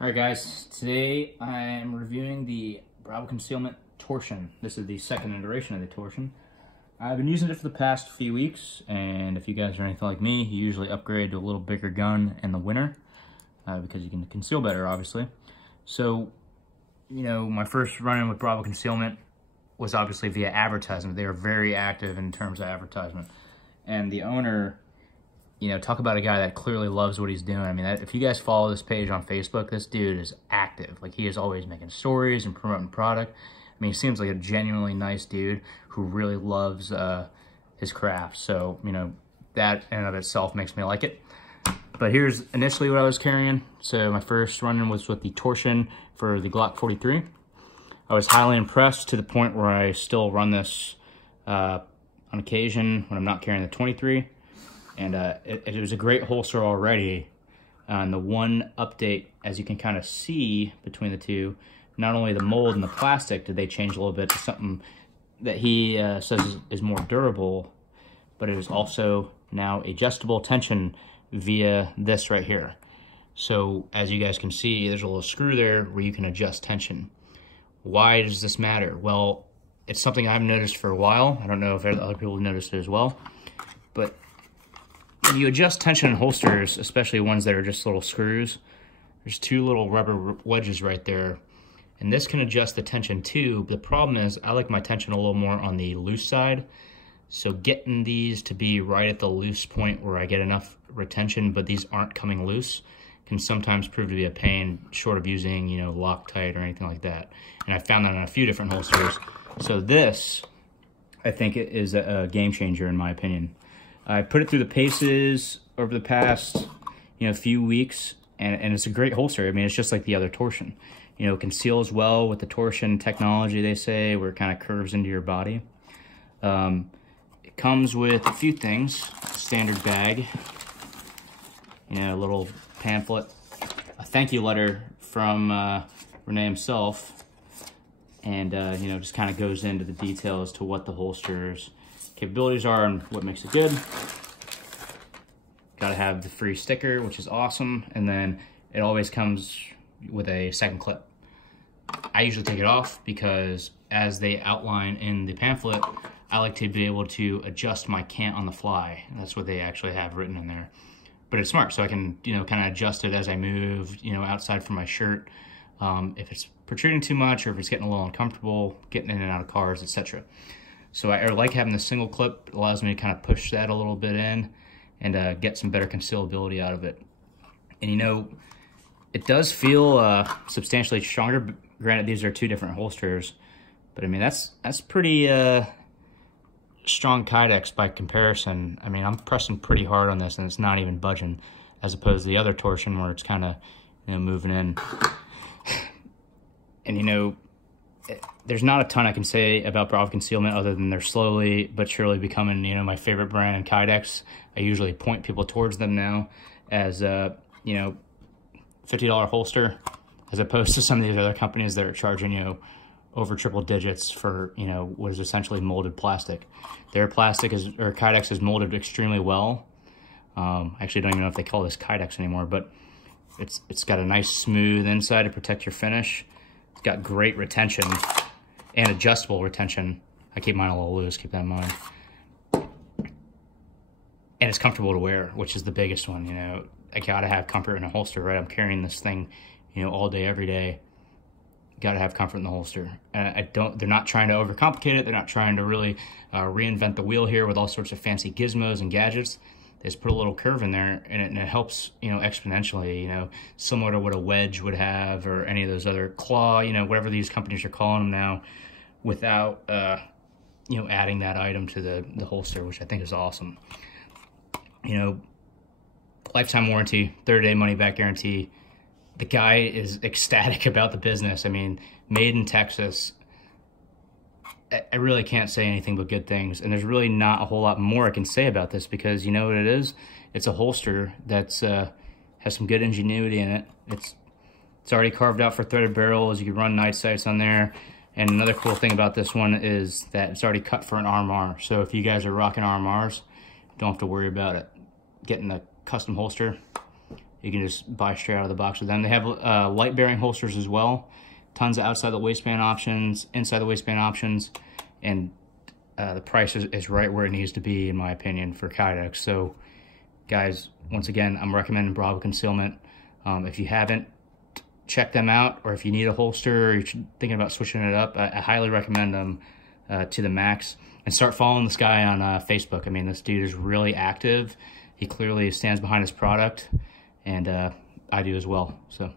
Alright guys, today I am reviewing the Bravo Concealment Torsion. This is the second iteration of the Torsion. I've been using it for the past few weeks, and if you guys are anything like me, you usually upgrade to a little bigger gun in the winter, because you can conceal better, obviously. So, you know, my first run-in with Bravo Concealment was obviously via advertisement. They are very active in terms of advertisement. And the owner, you know, talk about a guy that clearly loves what he's doing. I mean, if you guys follow this page on Facebook, this dude is active. Like, he is always making stories and promoting product. I mean, he seems like a genuinely nice dude who really loves his craft. So, you know, that in and of itself makes me like it. But here's initially what I was carrying. So my first run-in was with the Torsion for the Glock 43. I was highly impressed to the point where I still run this on occasion when I'm not carrying the 23. And it was a great holster already. And the one update, as you can kind of see between the two, not only the mold and the plastic did they change a little bit to something that he says is more durable, but it is also now adjustable tension via this right here. So as you guys can see, there's a little screw there where you can adjust tension. Why does this matter? Well, it's something I've noticed for a while. I don't know if other people have noticed it as well, but when you adjust tension in holsters, especially ones that are just little screws, there's two little rubber wedges right there. And this can adjust the tension too. But the problem is I like my tension a little more on the loose side. So getting these to be right at the loose point where I get enough retention, but these aren't coming loose, can sometimes prove to be a pain short of using, you know, Loctite or anything like that. And I found that on a few different holsters. So this, I think, is a game changer in my opinion. I put it through the paces over the past, few weeks, and it's a great holster. I mean, it's just like the other Torsion. You know, it conceals well with the Torsion technology, they say, where it kind of curves into your body. It comes with a few things. Standard bag, a little pamphlet, a thank you letter from Rene himself, and, just kind of goes into the details to what the holster's capabilities are and what makes it good. Gotta have the free sticker, which is awesome, and then it always comes with a second clip. I usually take it off because, as they outline in the pamphlet, I like to be able to adjust my cant on the fly. That's what they actually have written in there. But it's smart, so I can, kind of adjust it as I move, outside from my shirt. If it's protruding too much or if it's getting a little uncomfortable, getting in and out of cars, etc. So I like having the single clip. It allows me to kind of push that a little bit in and get some better concealability out of it. And it does feel substantially stronger. Granted, these are two different holsters, but I mean, that's pretty strong Kydex by comparison. I mean, I'm pressing pretty hard on this and it's not even budging, as opposed to the other Torsion where it's kind of, moving in. And there's not a ton I can say about Bravo Concealment other than they're slowly but surely becoming, my favorite brand in Kydex. I usually point people towards them now as, $50 holster, as opposed to some of these other companies that are charging, over triple digits for, what is essentially molded plastic. Their plastic or Kydex is molded extremely well. I actually don't even know if they call this Kydex anymore, but it's got a nice smooth inside to protect your finish. It's got great retention and adjustable retention. I keep mine a little loose, keep that in mind. And it's comfortable to wear, which is the biggest one. I gotta have comfort in a holster, right? I'm carrying this thing, all day, every day. Gotta have comfort in the holster. They're not trying to overcomplicate it. They're not trying to really reinvent the wheel here with all sorts of fancy gizmos and gadgets. They just put a little curve in there, and it helps, exponentially, similar to what a wedge would have or any of those other claw, whatever these companies are calling them now, without, adding that item to the holster, which I think is awesome. Lifetime warranty, 30-day money-back guarantee. The guy is ecstatic about the business. I mean, made in Texas. I really can't say anything but good things, and there's really not a whole lot more I can say about this because you know what it is? It's a holster that's has some good ingenuity in it. It's already carved out for threaded barrels. You can run night sights on there. And another cool thing about this one is that it's already cut for an RMR. So if you guys are rocking RMRs, don't have to worry about it. Getting a custom holster you can just buy straight out of the box with them. They have light bearing holsters as well. Tons of outside the waistband options, inside the waistband options, and the price is right where it needs to be, in my opinion, for Kydex. So, guys, once again, I'm recommending Bravo Concealment. If you haven't, check them out, or if you need a holster or you're thinking about switching it up, I highly recommend them to the max. And start following this guy on Facebook. I mean, this dude is really active. He clearly stands behind his product, and I do as well. So